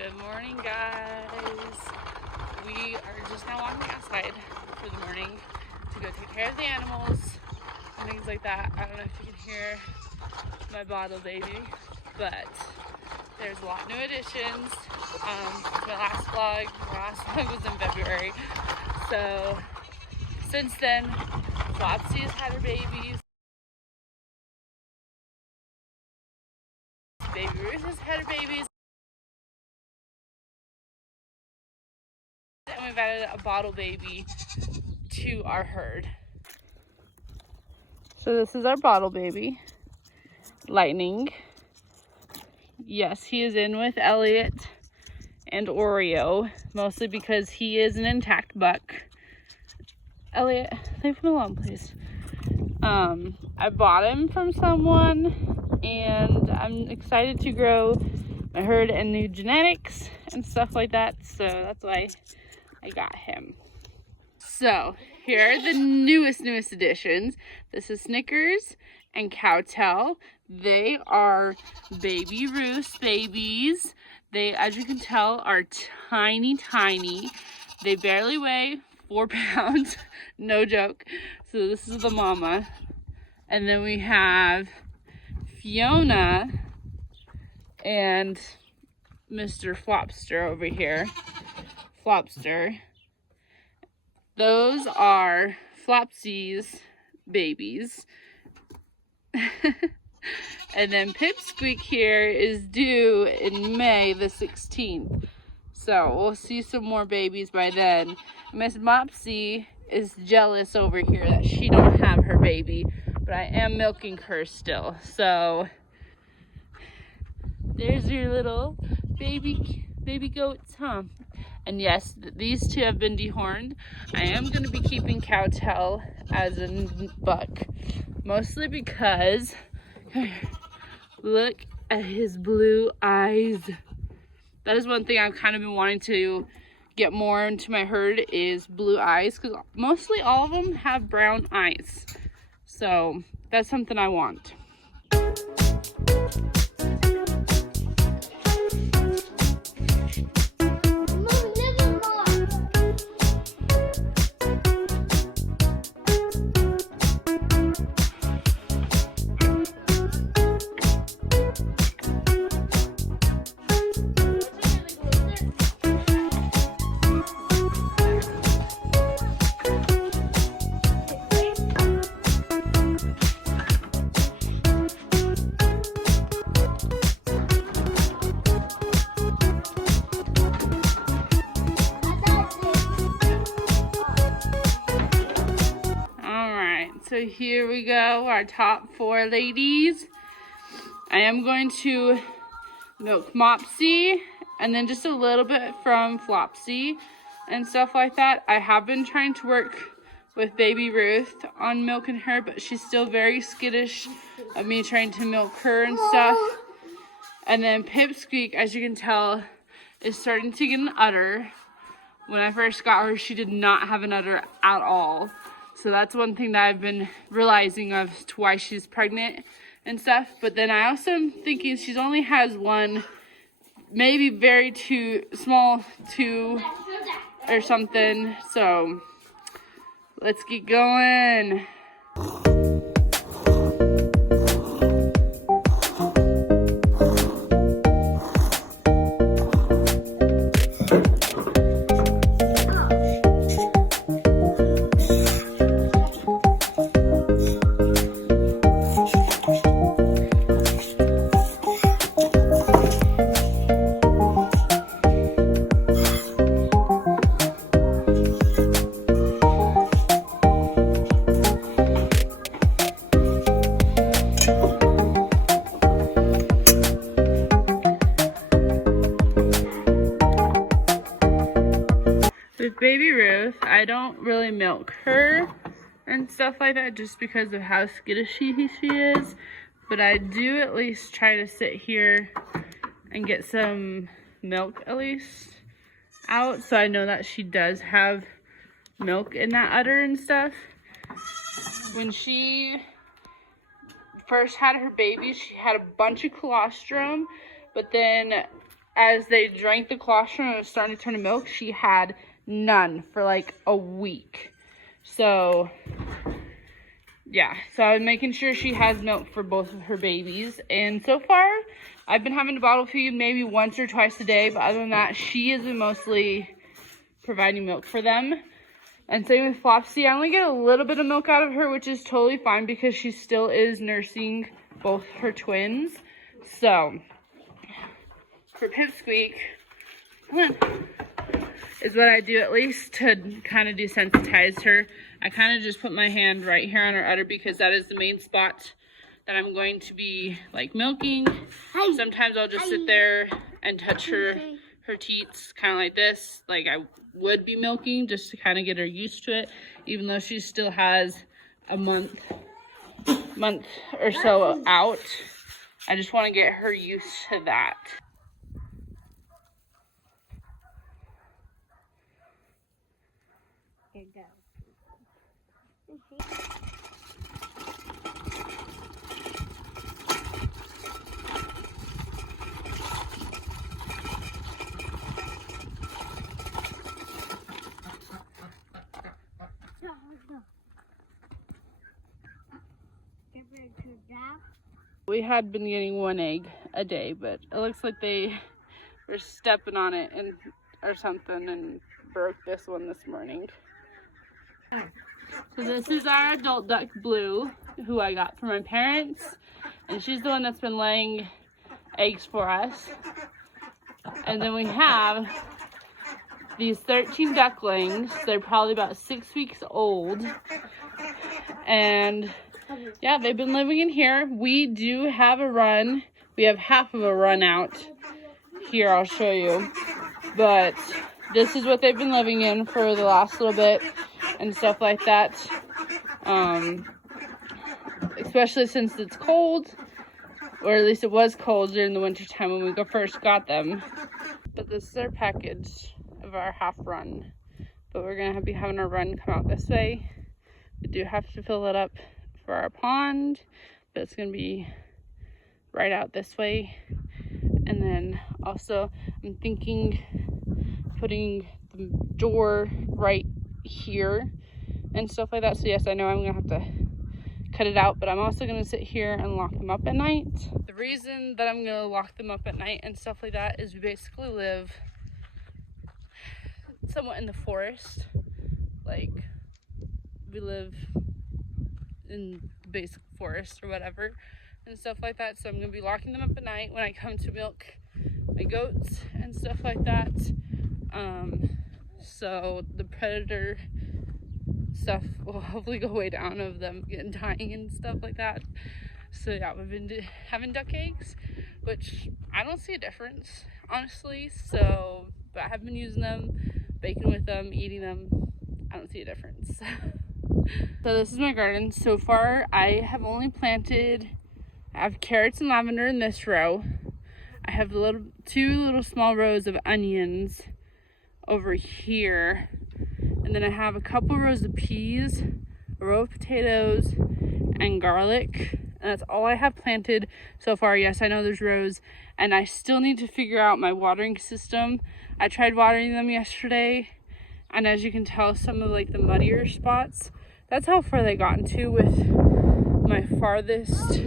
Good morning, guys. We are just now walking outside for the morning to go take care of the animals and things like that. I don't know if you can hear my bottle baby, but there's a lot of new additions. My last vlog was in February. So since then, Flopsy has had her babies. Baby Ruth has had her babies. And we've added a bottle baby to our herd. So this is our bottle baby, Lightning. Yes, he is in with Elliot and Oreo, mostly because he is an intact buck. Elliot, leave him alone, please. I bought him from someone, and I'm excited to grow my herd and new genetics and stuff like that, so that's why I got him. So here are the newest additions. This is Snickers and Cowtail. They are Baby Ruth's babies. They, as you can tell, are tiny. They barely weigh 4 pounds, no joke. So this is the mama. And then we have Fiona and Mr. Flopster over here. Flopster. Those are Flopsy's babies. And then Pipsqueak here is due in May the 16th. So we'll see some more babies by then. Miss Mopsy is jealous over here that she don't have her baby, but I am milking her still. So there's your little baby goats, huh? And yes, these two have been dehorned. I am going to be keeping Cowtail as a buck, mostly because look at his blue eyes. That is one thing I've kind of been wanting to get more into my herd, is blue eyes, because mostly all of them have brown eyes. So that's something I want. So here we go, our top 4 ladies. I am going to milk Mopsy and then just a little bit from Flopsy and stuff like that. I have been trying to work with Baby Ruth on milking her, but she's still very skittish of me trying to milk her and stuff. And then Pipsqueak, as you can tell, is starting to get an udder. When I first got her, she did not have an udder at all. So that's one thing that I've been realizing of to why she's pregnant and stuff. But then I also am thinking she only has one, maybe very small two or something. So let's get going. With Baby Ruth, I don't really milk her and stuff like that just because of how skittishy she is. But I do at least try to sit here and get some milk at least out, so I know that she does have milk in that udder and stuff. When she first had her baby, she had a bunch of colostrum, but then as they drank the colostrum and it was starting to turn to milk, she had none for like a week. So yeah, so I'm making sure she has milk for both of her babies. And so far, I've been having to bottle feed maybe once or twice a day. But other than that, she is mostly providing milk for them. And same with Flopsy. I only get a little bit of milk out of her, which is totally fine because she still is nursing both her twins. So, for Pipsqueak, come on, is what I do at least to kind of desensitize her. I kind of just put my hand right here on her udder because that is the main spot that I'm going to be like milking. Sometimes I'll just sit there and touch her teats kind of like this, like I would be milking, just to kind of get her used to it, even though she still has a month or so out. I just want to get her used to that. We had been getting 1 egg a day, but it looks like they were stepping on it or something and broke this one this morning. So this is our adult duck, Blue, who I got from my parents, and she's the one that's been laying eggs for us. And then we have these 13 ducklings. They're probably about 6 weeks old, and yeah, they've been living in here. We do have a run. We have half of a run out here. I'll show you. But this is what they've been living in for the last little bit and stuff like that. Especially since it's cold, or at least it was cold during the winter time when we first got them. But this is our package of our half run. But we're gonna be having our run come out this way. We do have to fill it up for our pond, but it's gonna be right out this way. And then also I'm thinking putting the door right here and stuff like that. So yes, I know I'm gonna have to cut it out, but I'm also gonna sit here and lock them up at night. The reason that I'm gonna lock them up at night and stuff like that is we basically live somewhat in the forest. Like, we live in the basic forest or whatever and stuff like that. So I'm gonna be locking them up at night when I come to milk my goats and stuff like that. So the predator stuff will hopefully go way down of them getting dying and stuff like that. So yeah, we've been having duck eggs, which I don't see a difference, honestly. So, but I have been using them, baking with them, eating them. I don't see a difference. So this is my garden. So far, I have only planted, I have carrots and lavender in this row. I have two little small rows of onions over here. And then I have a couple rows of peas, a row of potatoes, and garlic. And that's all I have planted so far. Yes, I know there's rows, and I still need to figure out my watering system. I tried watering them yesterday, and as you can tell, some of like the muddier spots, that's how far they got into with my farthest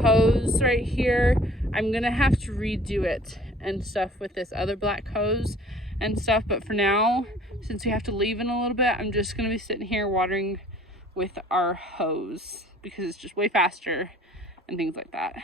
hose right here. I'm gonna have to redo it and stuff with this other black hose and stuff, but for now, since we have to leave in a little bit, I'm just gonna be sitting here watering with our hose because it's just way faster and things like that.